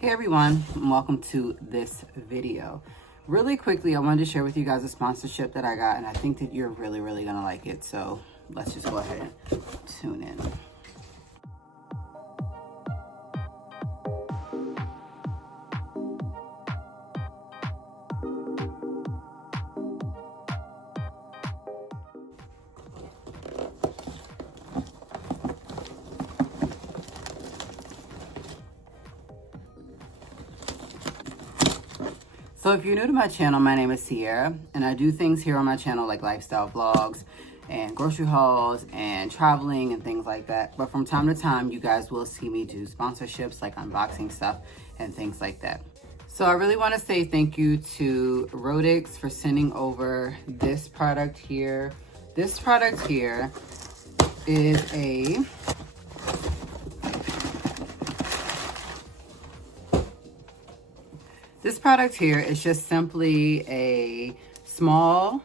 Hey everyone, and welcome to this video. Really quickly, I wanted to share with you guys a sponsorship that I got, and I think that you're really gonna like it. So let's just go ahead and tune in. So if you're new to my channel, my name is C'Aira, and I do things here on my channel like lifestyle vlogs and grocery hauls and traveling and things like that. But from time to time, you guys will see me do sponsorships like unboxing stuff and things like that. So I really want to say thank you to Roedix for sending over this product here. This product here is a This product here is just simply a small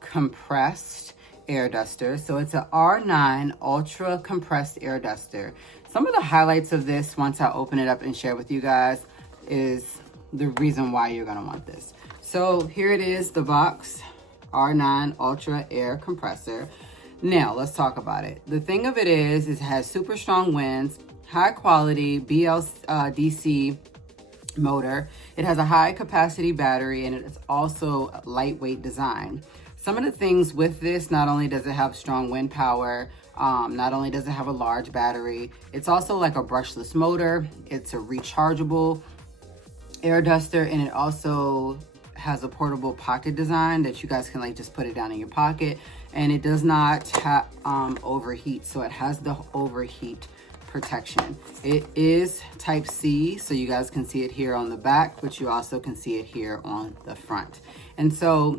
compressed air duster. So it's an R9 ultra compressed air duster. Some of the highlights of this, once I open it up and share with you guys, is the reason why you're gonna want this. So here it is, the box, R9 ultra air compressor. Now let's talk about it. The thing of it is it has super strong winds, high quality BLDC motor. It has a high capacity battery, and it's also a lightweight design. Some of the things with this, not only does it have strong wind power, not only does it have a large battery, it's also like a brushless motor. It's a rechargeable air duster, and it also has a portable pocket design that you guys can like just put it down in your pocket, and it does not overheat. So it has the overheat protection. It is type C, so you guys can see it here on the back, but you also can see it here on the front. And so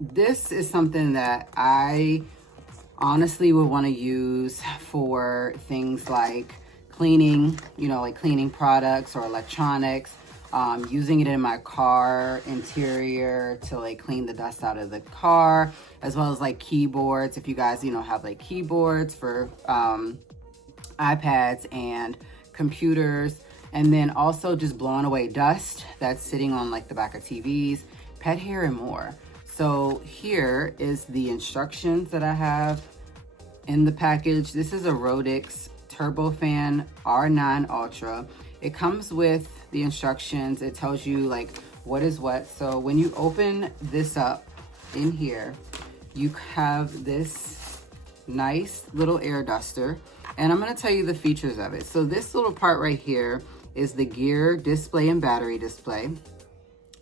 this is something that I honestly would want to use for things like cleaning, you know, like cleaning products or electronics, using it in my car interior to like clean the dust out of the car, as well as like keyboards. If you guys, you know, have like keyboards for iPads and computers, and then also just blowing away dust that's sitting on like the back of TVs, pet hair, and more. So here is the instructions that I have in the package. This is a Roedix Turbofan R9 Ultra. It comes with the instructions. It tells you like what is what. So when you open this up in here, you have this nice little air duster. And I'm going to tell you the features of it. So this little part right here is the gear display and battery display.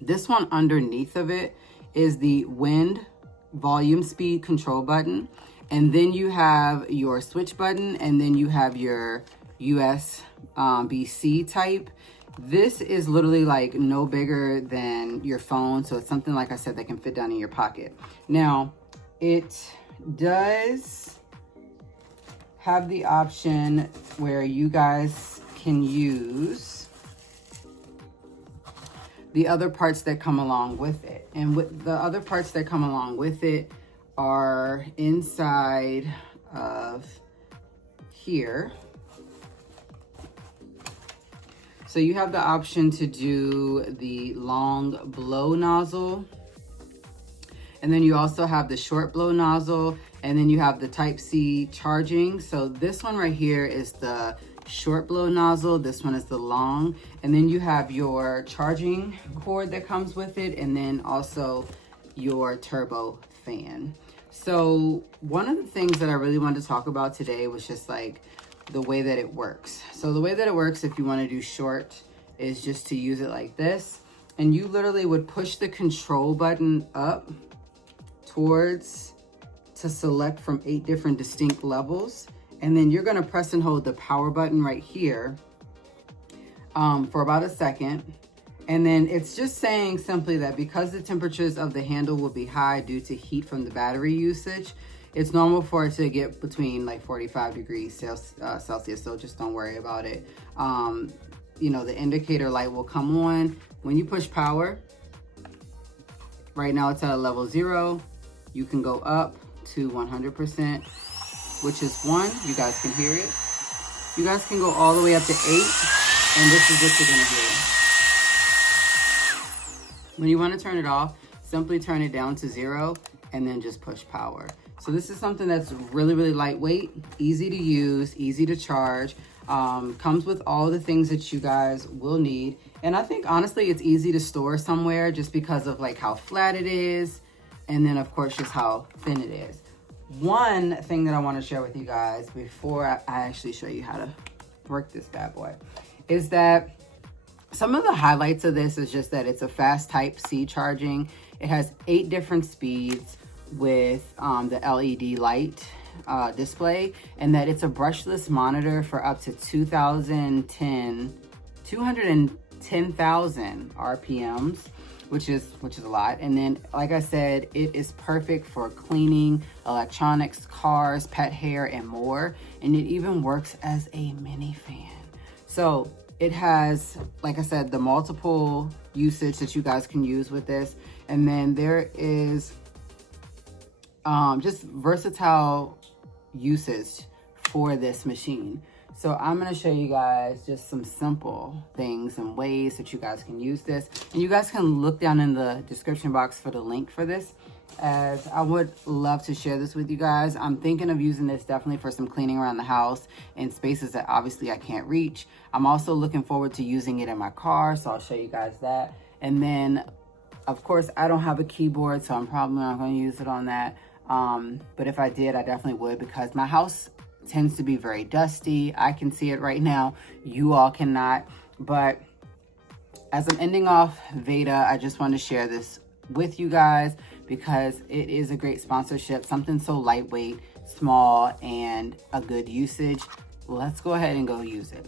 This one underneath of it is the wind volume speed control button. And then you have your switch button, and then you have your USB-C type. This is literally like no bigger than your phone. So it's something, like I said, that can fit down in your pocket. Now, it does have the option where you guys can use the other parts that come along with it. And with the other parts that come along with it are inside of here. So you have the option to do the long blow nozzle, and then you also have the short blow nozzle, and then you have the type C charging. So this one right here is the short blow nozzle. This one is the long. And then you have your charging cord that comes with it, and then also your turbo fan. So one of the things that I really wanted to talk about today was just like the way that it works. So the way that it works, if you want to do short, is just to use it like this. And you literally would push the control button up towards to select from 8 different distinct levels, and then you're going to press and hold the power button right here for about a second, and then it's just saying simply that because the temperatures of the handle will be high due to heat from the battery usage, it's normal for it to get between like 45 degrees Celsius, so just don't worry about it. You know, the indicator light will come on when you push power. Right now it's at a level 0. You can go up to 100%, which is 1. You guys can hear it. You guys can go all the way up to 8. And this is what you're gonna hear. When you wanna turn it off, simply turn it down to 0 and then just push power. So this is something that's really, really lightweight, easy to use, easy to charge. Comes with all the things that you guys will need. And I think honestly, it's easy to store somewhere just because of like how flat it is. And then of course, just how thin it is. One thing that I want to share with you guys before I actually show you how to work this bad boy is that some of the highlights of this is just that it's a fast Type-C charging. It has 8 different speeds with the LED light display, and that it's a brushless monitor for up to 210,000 RPMs, which is a lot. And then, like I said, it is perfect for cleaning electronics, cars, pet hair, and more. And it even works as a mini fan. So it has, like I said, the multiple usage that you guys can use with this. And then there is just versatile usage for this machine. So I'm going to show you guys just some simple things and ways that you guys can use this. And you guys can look down in the description box for the link for this, as I would love to share this with you guys. I'm thinking of using this definitely for some cleaning around the house in spaces that obviously I can't reach. I'm also looking forward to using it in my car, so I'll show you guys that. And then, of course, I don't have a keyboard, so I'm probably not going to use it on that. But if I did, I definitely would, because my house tends to be very dusty. I can see it right now. You all cannot. But as I'm ending off Veda, I just want to share this with you guys because it is a great sponsorship, something so lightweight, small, and a good usage. Let's go ahead and go use it.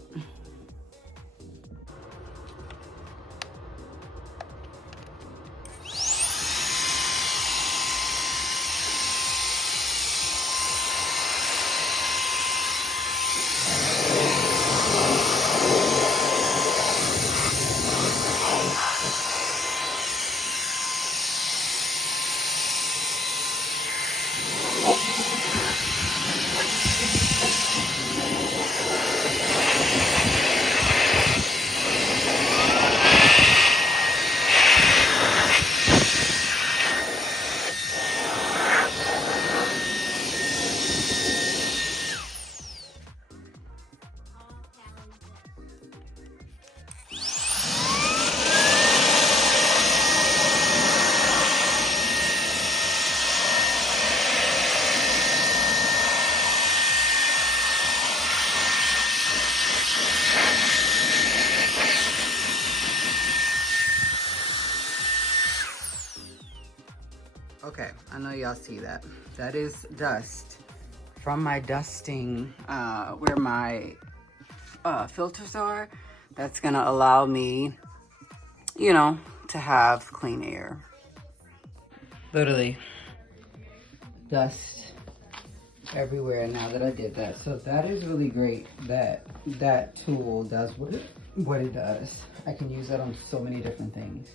Okay, I know y'all see that. That is dust from my dusting, where my filters are. That's gonna allow me, you know, to have clean air. Literally, dust everywhere now that I did that. So that is really great that that tool does what it does. I can use that on so many different things.